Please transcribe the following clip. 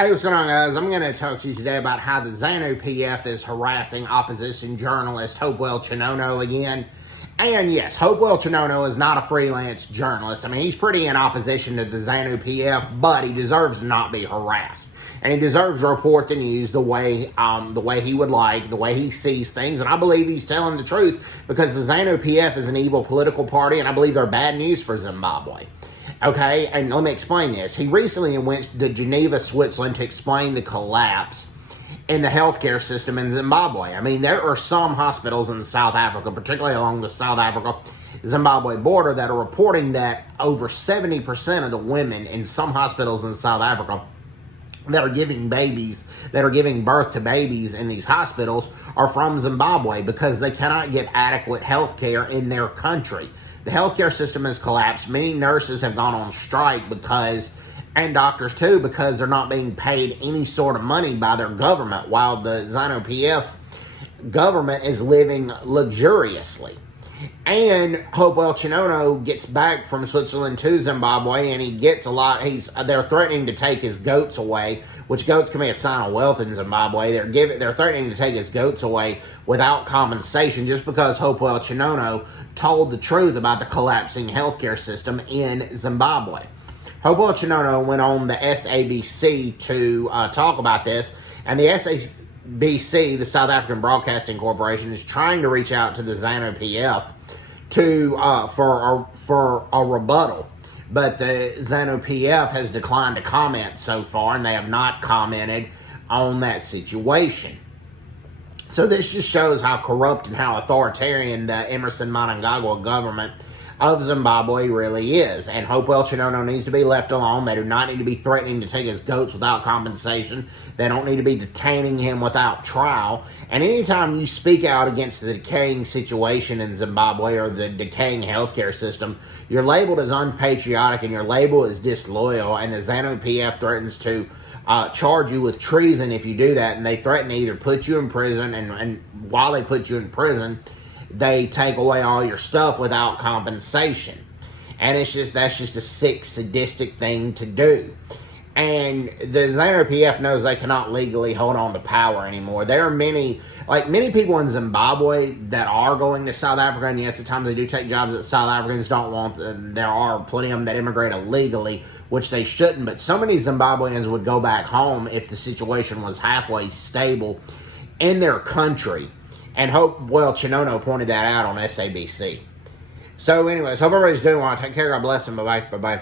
Hey, what's going on, guys? I'm going to talk to you today about how the ZANU-PF is harassing opposition journalist Hopewell Chinono again. And yes, Hopewell Chinono is not a freelance journalist. I mean, he's pretty in opposition to the ZANU-PF, but he deserves to not be harassed. And he deserves to report the news the way he would like, the way he sees things. And I believe he's telling the truth because the ZANU-PF is an evil political party, and I believe they're bad news for Zimbabwe. Okay, and let me explain this. He recently went to Geneva, Switzerland to explain the collapse in the healthcare system in Zimbabwe. I mean, there are some hospitals in South Africa, particularly along the South Africa-Zimbabwe border, that are reporting that over 70% of the women in some hospitals in South Africa that are giving birth to babies in these hospitals are from Zimbabwe because they cannot get adequate health care in their country. The healthcare system has collapsed. Many nurses have gone on strike and doctors too, because they're not being paid any sort of money by their government, while the ZANU-PF government is living luxuriously. And Hopewell Chinono gets back from Switzerland to Zimbabwe, and he gets a lot. They're threatening to take his goats away, which goats can be a sign of wealth in Zimbabwe. They're threatening to take his goats away without compensation, just because Hopewell Chinono told the truth about the collapsing healthcare system in Zimbabwe. Hopewell Chinono went on the SABC to talk about this, and the SABC, the South African Broadcasting Corporation, is trying to reach out to the ZANU-PF for a rebuttal. But the ZANU-PF has declined to comment so far, and they have not commented on that situation. So this just shows how corrupt and how authoritarian the Emerson Mnangagwa government of Zimbabwe really is. And Hopewell Chinono needs to be left alone. They do not need to be threatening to take his goats without compensation. They don't need to be detaining him without trial. And anytime you speak out against the decaying situation in Zimbabwe or the decaying healthcare system, you're labeled as unpatriotic and your label is disloyal. And the ZANU-PF threatens to charge you with treason if you do that. And they threaten to either put you in prison, and while they put you in prison, they take away all your stuff without compensation. And that's just a sick, sadistic thing to do. And the ZANU-PF knows they cannot legally hold on to power anymore. There are many people in Zimbabwe that are going to South Africa, and yes, at times they do take jobs that South Africans don't want. There are plenty of them that immigrate illegally, which they shouldn't, but so many Zimbabweans would go back home if the situation was halfway stable in their country. And Hopewell Chinono pointed that out on SABC. So anyways, hope everybody's doing well. Take care. God bless, and bye-bye. Bye-bye.